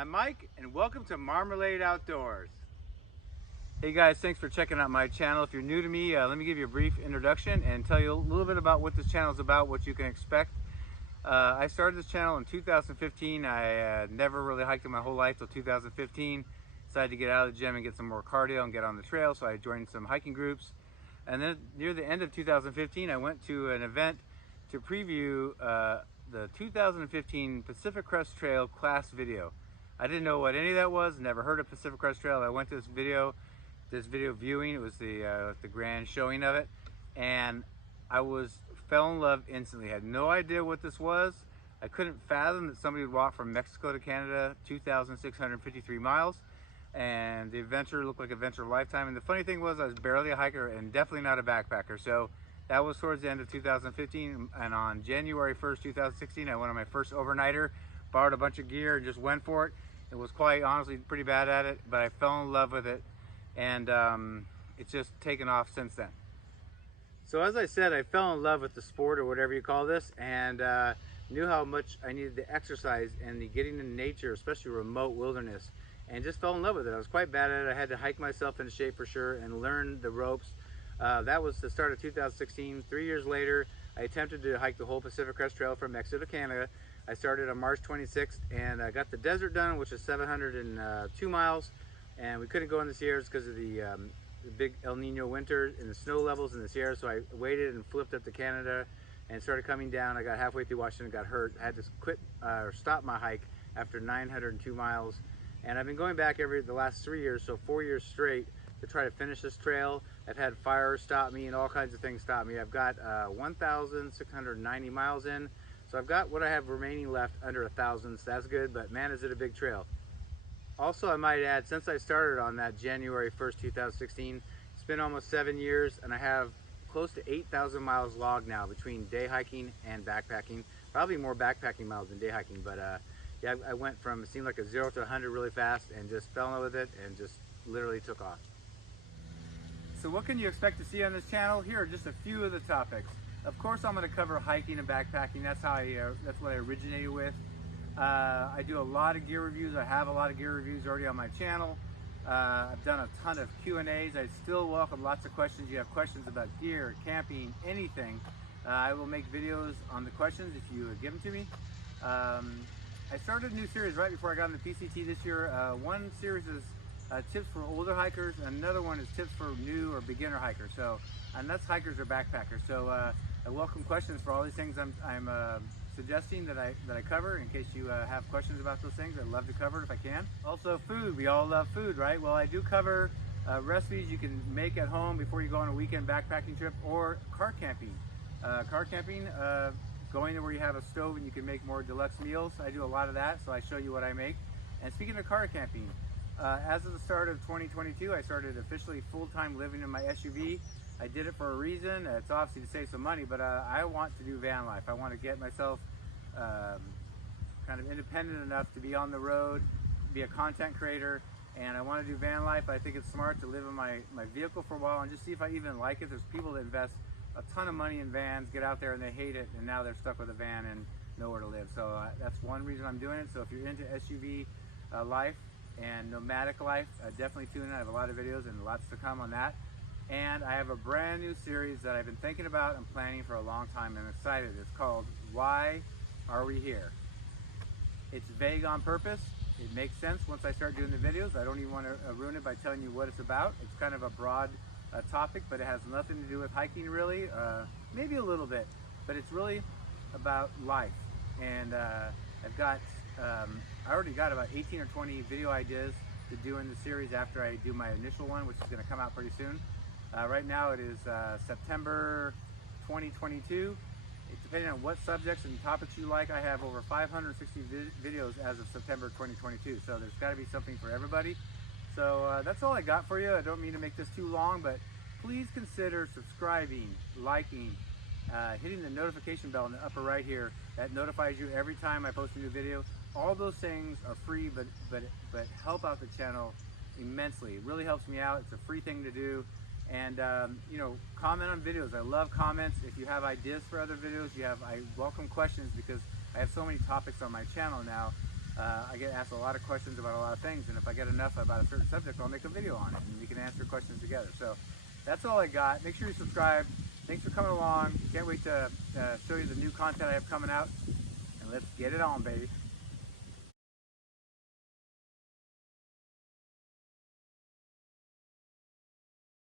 I'm Mike, and welcome to Marmalade Outdoors. Hey guys, thanks for checking out my channel. If you're new to me, let me give you a brief introduction and tell you a little bit about what this channel is about, what you can expect. I started this channel in 2015. I never really hiked in my whole life till 2015. Decided to get out of the gym and get some more cardio and get on the trail, so I joined some hiking groups. And then near the end of 2015, I went to an event to preview the 2015 Pacific Crest Trail class video. I didn't know what any of that was, never heard of Pacific Crest Trail. I went to this video viewing. It was the grand showing of it, and I fell in love instantly. Had no idea what this was. I couldn't fathom that somebody would walk from Mexico to Canada 2,653 miles, and the adventure looked like an adventure of a lifetime. And the funny thing was, I was barely a hiker and definitely not a backpacker. So that was towards the end of 2015, and on January 1st, 2016, I went on my first overnighter, borrowed a bunch of gear, and just went for it. It was quite honestly pretty bad at it, but I fell in love with it, and it's just taken off since then. So as I said, I fell in love with the sport, or whatever you call this, and knew how much I needed the exercise and the getting in nature, especially remote wilderness, and just fell in love with it. I was quite bad at it. I had to hike myself into shape for sure and learn the ropes. That was the start of 2016. 3 years later, I attempted to hike the whole Pacific Crest Trail from Mexico to Canada. I started on March 26th, and I got the desert done, which is 702 miles, and we couldn't go in the Sierras because of the big El Nino winter and the snow levels in the Sierras, so I waited and flipped up to Canada and started coming down. I got halfway through Washington, got hurt. I had to quit or stop my hike after 902 miles, and I've been going back the last 3 years, so 4 years straight, to try to finish this trail. I've had fires stop me and all kinds of things stop me. I've got 1,690 miles in, so I've got what I have remaining left under 1,000, so that's good, but man, is it a big trail. Also, I might add, since I started on that January 1st, 2016, it's been almost 7 years, and I have close to 8,000 miles logged now between day hiking and backpacking. Probably more backpacking miles than day hiking, but yeah, I went from, it seemed like a 0 to 100 really fast, and just fell in love with it and just literally took off. So what can you expect to see on this channel? Here are just a few of the topics. Of course, I'm going to cover hiking and backpacking. That's what I originated with. I do a lot of gear reviews. I have a lot of gear reviews already on my channel. I've done a ton of Q&As. I still welcome lots of questions. You have questions about gear, camping, anything. I will make videos on the questions if you give them to me. I started a new series right before I got into PCT this year. One series is tips for older hikers, and another one is tips for new or beginner hikers. So, and that's hikers or backpackers. So I welcome questions for all these things I'm suggesting that I cover. In case you have questions about those things, I'd love to cover it if I can. Also, food. We all love food, right? Well, I do cover recipes you can make at home before you go on a weekend backpacking trip, or car camping. Going to where you have a stove and you can make more deluxe meals. I do a lot of that, so I show you what I make. And speaking of car camping, as of the start of 2022, I started officially full-time living in my SUV. I did it for a reason. It's obviously to save some money, but I want to do van life. I want to get myself kind of independent enough to be on the road, be a content creator, and I want to do van life. I think it's smart to live in my vehicle for a while and just see if I even like it. There's people that invest a ton of money in vans, get out there and they hate it, and now they're stuck with a van and nowhere to live. So that's one reason I'm doing it. So if you're into SUV life and nomadic life, definitely tune in. I have a lot of videos and lots to come on that. And I have a brand new series that I've been thinking about and planning for a long time, and I'm excited. It's called Why Are We Here? It's vague on purpose. It makes sense once I start doing the videos. I don't even want to ruin it by telling you what it's about. It's kind of a broad topic, but it has nothing to do with hiking really. Maybe a little bit, but it's really about life. And I already got about 18 or 20 video ideas to do in the series after I do my initial one, which is going to come out pretty soon. Right now it is September 2022. Depending on what subjects and topics you like, I have over 560 videos as of September 2022. So there's got to be something for everybody. So that's all I got for you. I don't mean to make this too long, but please consider subscribing, liking, hitting the notification bell in the upper right here. That notifies you every time I post a new video. All those things are free, but help out the channel immensely. It really helps me out. It's a free thing to do. And you know, comment on videos. I love comments. If you have ideas for other videos, I welcome questions, because I have so many topics on my channel now I get asked a lot of questions about a lot of things, and if I get enough about a certain subject, I'll make a video on it, and we can answer questions together. So that's all I got. Make sure you subscribe. Thanks for coming along. Can't wait to show you the new content I have coming out, and let's get it on, baby.